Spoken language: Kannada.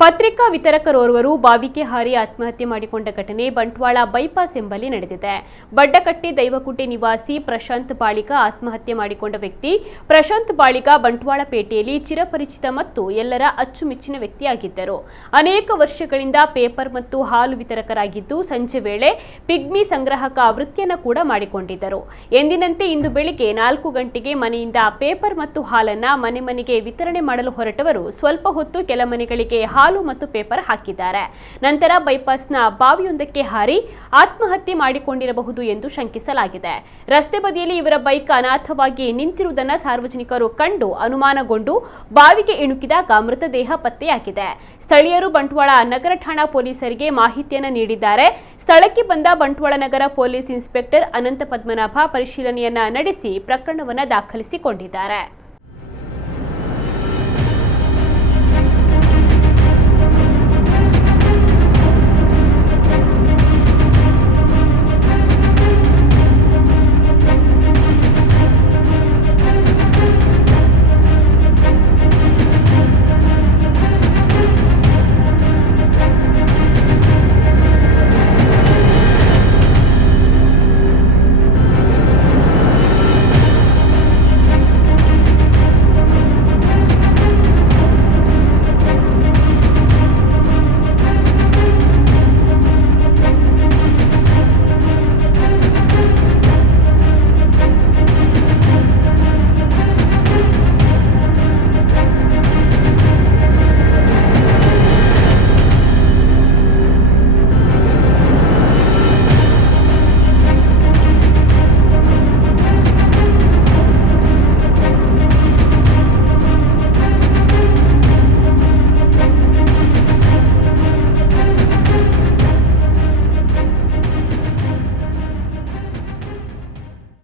ಪತ್ರಿಕಾ ವಿತರಕರೋರ್ವರು ಬಾವಿಗೆ ಹಾರಿ ಆತ್ಮಹತ್ಯೆ ಮಾಡಿಕೊಂಡ ಘಟನೆ ಬಂಟ್ವಾಳ ಬೈಪಾಸ್ ಎಂಬಲ್ಲಿ ನಡೆದಿದೆ. ಬಡ್ಡಕಟ್ಟಿ ದೈವಕುಟಿ ನಿವಾಸಿ ಪ್ರಶಾಂತ್ ಬಾಳಿಗ ಆತ್ಮಹತ್ಯೆ ಮಾಡಿಕೊಂಡ ವ್ಯಕ್ತಿ. ಪ್ರಶಾಂತ್ ಬಾಳಿಗ ಬಂಟ್ವಾಳ ಪೇಟೆಯಲ್ಲಿ ಚಿರಪರಿಚಿತ ಮತ್ತು ಎಲ್ಲರ ಅಚ್ಚುಮೆಚ್ಚಿನ ವ್ಯಕ್ತಿಯಾಗಿದ್ದರು. ಅನೇಕ ವರ್ಷಗಳಿಂದ ಪೇಪರ್ ಮತ್ತು ಹಾಲು ವಿತರಕರಾಗಿದ್ದು ಸಂಜೆ ವೇಳೆ ಪಿಗ್ಮಿ ಸಂಗ್ರಾಹಕ ವೃತ್ತಿಯನ್ನು ಕೂಡ ಮಾಡಿಕೊಂಡಿದ್ದರು. ಎಂದಿನಂತೆ ಇಂದು ಬೆಳಿಗ್ಗೆ 4 ಗಂಟೆಗೆ ಮನೆಯಿಂದ ಪೇಪರ್ ಮತ್ತು ಹಾಲನ್ನ ಮನೆ ಮನೆಗೆ ವಿತರಣೆ ಮಾಡಲು ಹೊರಟವರು ಸ್ವಲ್ಪ ಹೊತ್ತು ಕೆಲ ಮನೆಗಳಿಗೆ ಹಾಲು ಮತ್ತು ಪೇಪರ್ ಹಾಕಿದ್ದಾರೆ. ನಂತರ ಬೈಪಾಸ್ನ ಬಾವಿಯೊಂದಕ್ಕೆ ಹಾರಿ ಆತ್ಮಹತ್ಯೆ ಮಾಡಿಕೊಂಡಿರಬಹುದು ಎಂದು ಶಂಕಿಸಲಾಗಿದೆ. ರಸ್ತೆ ಬದಿಯಲ್ಲಿ ಇವರ ಬೈಕ್ ಅನಾಥವಾಗಿ ನಿಂತಿರುವುದನ್ನು ಸಾರ್ವಜನಿಕರು ಕಂಡು ಅನುಮಾನಗೊಂಡು ಬಾವಿಗೆ ಇಣುಕಿದಾಗ ಮೃತದೇಹ ಪತ್ತೆಯಾಗಿದೆ. ಸ್ಥಳೀಯರು ಬಂಟ್ವಾಳ ನಗರ ಠಾಣಾ ಪೊಲೀಸರಿಗೆ ಮಾಹಿತಿಯನ್ನು ನೀಡಿದ್ದಾರೆ. ಸ್ಥಳಕ್ಕೆ ಬಂದ ಬಂಟ್ವಾಳ ನಗರ ಪೊಲೀಸ್ ಇನ್ಸ್ಪೆಕ್ಟರ್ ಅನಂತ ಪದ್ಮನಾಭ ಪರಿಶೀಲನೆಯನ್ನ ನಡೆಸಿ ಪ್ರಕರಣವನ್ನು ದಾಖಲಿಸಿಕೊಂಡಿದ್ದಾರೆ.